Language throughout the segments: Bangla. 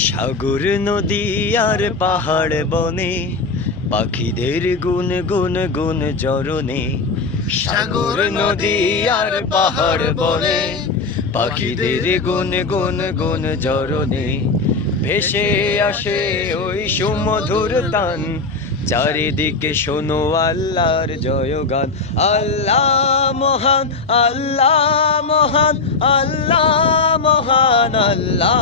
সাগর নদী আর পাহাড় বনে পাখিদের গুন গুন গুন জরনে। সাগর নদী আর পাহাড় বনে পাখিদের গুন গুন গুন জরনে। ভেসে আসে ওই সুমধুর তান, চারিদিকে শোনো আল্লাহর জয়গান। আল্লাহ মহান, আল্লাহ মহান, আল্লাহ মহান, আল্লাহ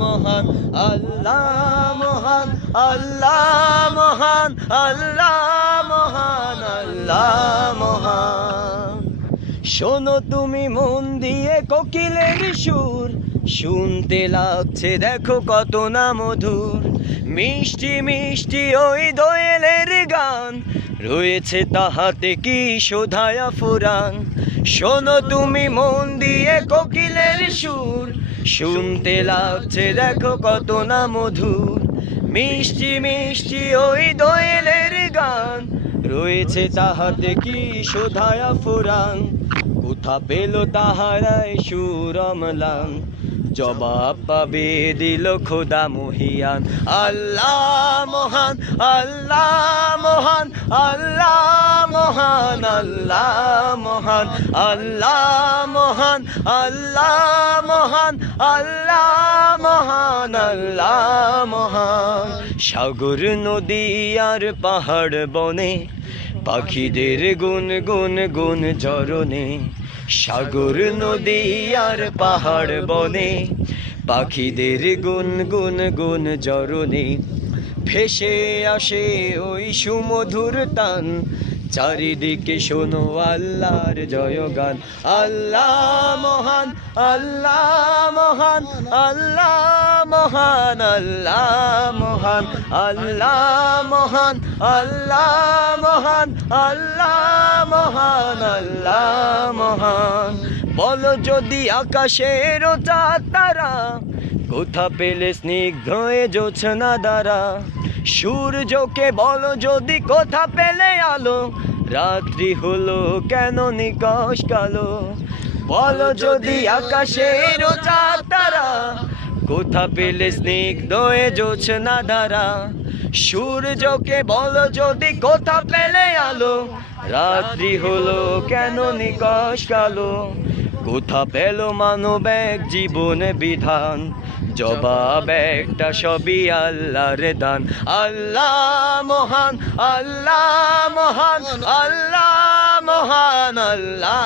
মহান, আল্লাহ মহান, আল্লাহ মহান, আল্লাহ মহান, আল্লাহ মহান। শোনো তুমি মন দিয়ে কোকিলের সুর, শুনতে লাগছে দেখো কত না মধুর। মিষ্টি মিষ্টি ওই দোয়েলের গান, রয়েছে তাহাতে কি শোধায়া ফুরান। শোনো তুমি মন দিয়ে কোকিলের সুর, শুনতে লাগছে দেখো কত না মধুর। মিষ্টি মিষ্টি ওই দোয়েলের গান, রয়েছে তাহাতে কি শোধায়া ফুরান। কোথা পেল তাহারাই সুর অম্লান, জবাব পাবে দিল খোদা মহিয়ান। আল্লাহ মহান, আল্লাহ মহান, আল্লাহ মহান, আল্লাহ মহান, আল্লাহ মহান, আল্লাহ মহান, আল্লাহ মহান, আল্লাহ মহান। সাগর নদী আর পাহাড় বনে পাখিদের গুন গুন গুন জরনে। সাগর নদী আর পাহাড় বনে পাখিদের গুন গুন গুন জরনে। ভেসে আসে ওই সুমধুর তান, চারিদিকে শোনো আল্লাহর জয়গান। আল্লাহ মহান, আল্লাহ মহান, আল্লাহ মহান, আল্লাহ মহান, আল্লাহ মহান, আল্লাহ মহান, আল্লাহ মহান, আল্লাহ মহান। বলো যদি আকাশের চাঁদ তারা, কোথা পেলে স্নিগ্ধ এ জোছনা দ্বারা। সূর্যকে বলো যদি কোথা পেলে আলো, রাত্রি হলো কেন নিকশ কালো। বলো যদি আকাশের চাঁদ তারা, কোথা পেলে স্নিগ্ধ এ জোছনা দ্বারা। সূর্যকে বলো যদি কোথা পেলে আলো, রাত্রি হলো কেন নিকশ কালো। কোথা পেল মানব এক জীবন বিধান, জবাব একটা সবই আল্লাহর দান। আল্লাহ মহান, আল্লাহ মহান, আল্লাহ মহান, আল্লাহ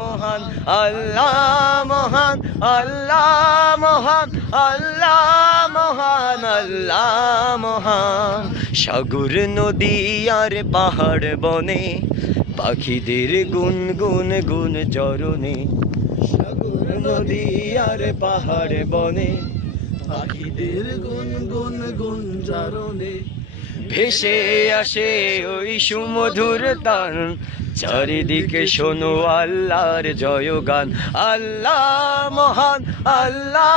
মহান, আল্লাহ মহান, আল্লাহ মহান, আল্লাহ মহান, আল্লাহ মহান। সাগর নদী আর পাহাড় বনে পাখিদের গুন গুন গুন জরনে। সাগর নদী আর পাহাড় বনে পাখিদের গুন গুন গুন জরনে। ভেসে আসে ওই সুমধুর তান, চারিদিকে শোনো আল্লাহর জয়গান। আল্লাহ মহান, আল্লাহ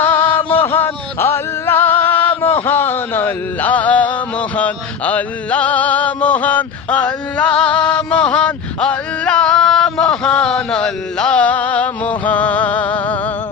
মহান, আল্লাহ মহান, আল্লাহ মহান, আল্লাহ মহান, আল্লাহ মহান, আল্লাহ মহান, আল্লাহ মহান।